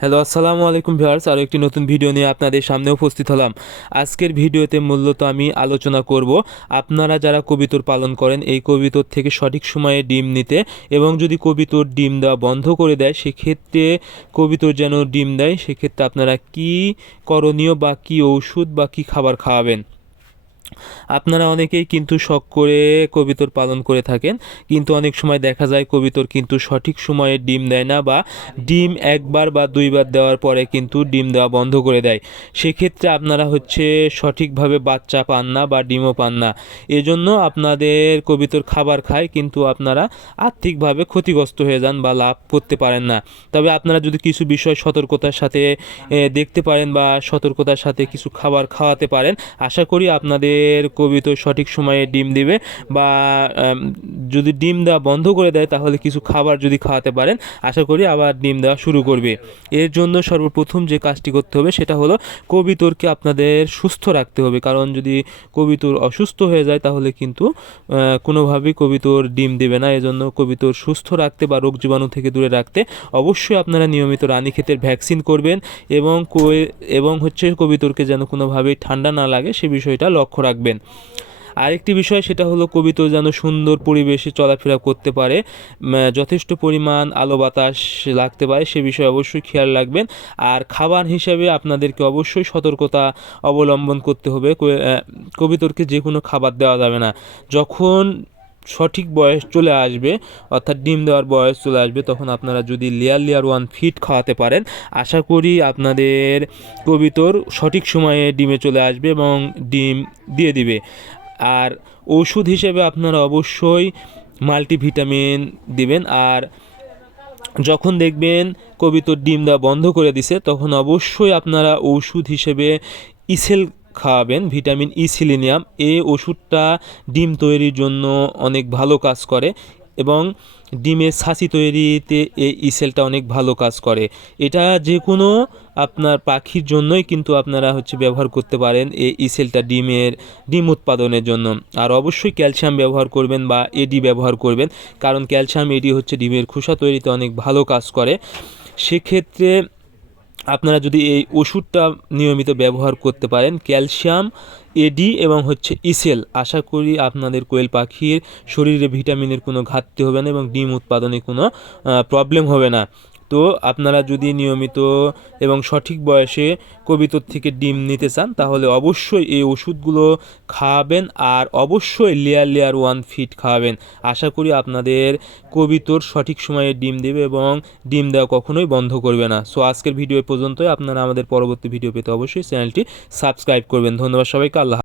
Hello, আসসালামু আলাইকুম viewers. আরও একটি নতুন ভিডিও নিয়ে আপনাদের সামনে উপস্থিত হলাম। আজকের ভিডিওতে মূলত আমি আলোচনা করব আপনারা যারা কবুতর পালন করেন এই কবুতর থেকে সঠিক সময়ে ডিম নিতে, এবং যদি কবুতর ডিম দেওয়া বন্ধ করে দেয় সেক্ষেত্রে কবুতর যেন ডিম দেয় সেক্ষেত্রে আপনারা কি করণীয় বা কি ওষুধ বা কি খাবার খাওয়াবেন। আপনারা অনেকেই কিন্তু শখ করে কবুতর পালন করে থাকেন, কিন্তু অনেক সময় দেখা যায় কবুতর কিন্তু সঠিক সময়ে ডিম দেয় না, বা ডিম একবার বা দুইবার দেওয়ার পরে কিন্তু ডিম দেওয়া বন্ধ করে দেয়। সেক্ষেত্রে আপনারা সঠিকভাবে বাচ্চা পান না বা ডিমও পান না। এজন্য আপনাদের কবুতর খাবার খায় কিন্তু আপনারা আর্থিকভাবে ক্ষতিগ্রস্ত হয়ে যান বা লাভ করতে পারেন না। তবে আপনারা যদি কিছু বিষয় সতর্কতার সাথে দেখতে পারেন বা সতর্কতার সাথে কিছু খাবার খাওয়াতে পারেন, আশা করি আপনাদের কবুতর সঠিক সময়ে ডিম দিবে। বা যদি ডিম দেওয়া বন্ধ করে দেয় তাহলে কিছু খাবার যদি খাওয়াতে পারেন, আশা করি আবার ডিম দেওয়া শুরু করবে। এর জন্য সর্বপ্রথম যে কাজটি করতে হবে সেটা হলো কবুতরকে আপনাদের সুস্থ রাখতে হবে, কারণ যদি কবুতর অসুস্থ হয়ে যায় তাহলে কিন্তু কোনোভাবেই কবুতর ডিম দেবে না। এজন্য কবুতর সুস্থ রাখতে বা রোগ জীবাণু থেকে দূরে রাখতে অবশ্যই আপনারা নিয়মিত রানীক্ষেতের ভ্যাকসিন করবেন, এবং কবুতরকে যেন কোনোভাবেই ঠান্ডা না লাগে সে বিষয়টা লক্ষ্য রাখবেন। আরেকটি বিষয় সেটা হলো কবুতর যেন সুন্দর পরিবেশে চলাফেরা করতে পারে, যথেষ্ট পরিমাণ আলো বাতাস লাগতে পারে সে বিষয়ে অবশ্যই খেয়াল রাখবেন। আর খাবার হিসেবে আপনাদেরকে অবশ্যই সতর্কতা অবলম্বন করতে হবে। কবুতরকে যে কোনো খাবার দেওয়া যাবে না। যখন সঠিক বয়স চলে আসবে, অর্থাৎ ডিম দেওয়ার বয়স চলে আসবে, তখন আপনারা যদি লেয়ার 1 ফিড খাওয়াতে পারেন, আশা করি আপনাদের কবুতর সঠিক সময়ে ডিমে চলে আসবে এবং ডিম দিয়ে দিবে। আর ওষুধ হিসেবে আপনারা অবশ্যই মাল্টিভিটামিন দিবেন। আর যখন দেখবেন কবুতর ডিম দেওয়া বন্ধ করে দিছে তখন অবশ্যই আপনারা ওষুধ হিসেবে ইসেল খাওয়াবেন, ভিটামিন ই সিলিনিয়াম। এই ওষুধটা ডিম তৈরির জন্য অনেক ভালো কাজ করে, এবং ডিমের ছাঁচি তৈরিতে এই ইসেলটা অনেক ভালো কাজ করে। এটা যে কোনো আপনার পাখির জন্যই কিন্তু আপনারা ব্যবহার করতে পারেন এই ইসেলটা ডিম উৎপাদনের জন্য। আর অবশ্যই ক্যালসিয়াম ব্যবহার করবেন বা এডি ব্যবহার করবেন, কারণ ক্যালসিয়াম এডি ডিমের খোসা তৈরিতে অনেক ভালো কাজ করে। সেক্ষেত্রে আপনারা যদি এই ওষুধটা নিয়মিত ব্যবহার করতে পারেন, ক্যালসিয়াম এডি এবং ইসেল, আশা করি আপনাদের কোয়েল পাখির শরীরে ভিটামিনের কোনো ঘাটতি হবে না এবং ডিম উৎপাদনে কোনো প্রবলেম হবে না। তো আপনারা যদি নিয়মিত এবং সঠিক বয়সে কবুতর থেকে ডিম নিতে চান তাহলে অবশ্যই এই ওষুধগুলো খাওয়াবেন, আর অবশ্যই লেয়ার 1 ফিড খাওয়াবেন। আশা করি আপনাদের কবুতর সঠিক সময়ে ডিম দেবে এবং ডিম দেওয়া কখনোই বন্ধ করবে না। সো আজকের ভিডিও পর্যন্তই। আপনারা আমাদের পরবর্তী ভিডিও পেতে অবশ্যই চ্যানেলটি সাবস্ক্রাইব করবেন। ধন্যবাদ সবাইকে। আল্লাহ।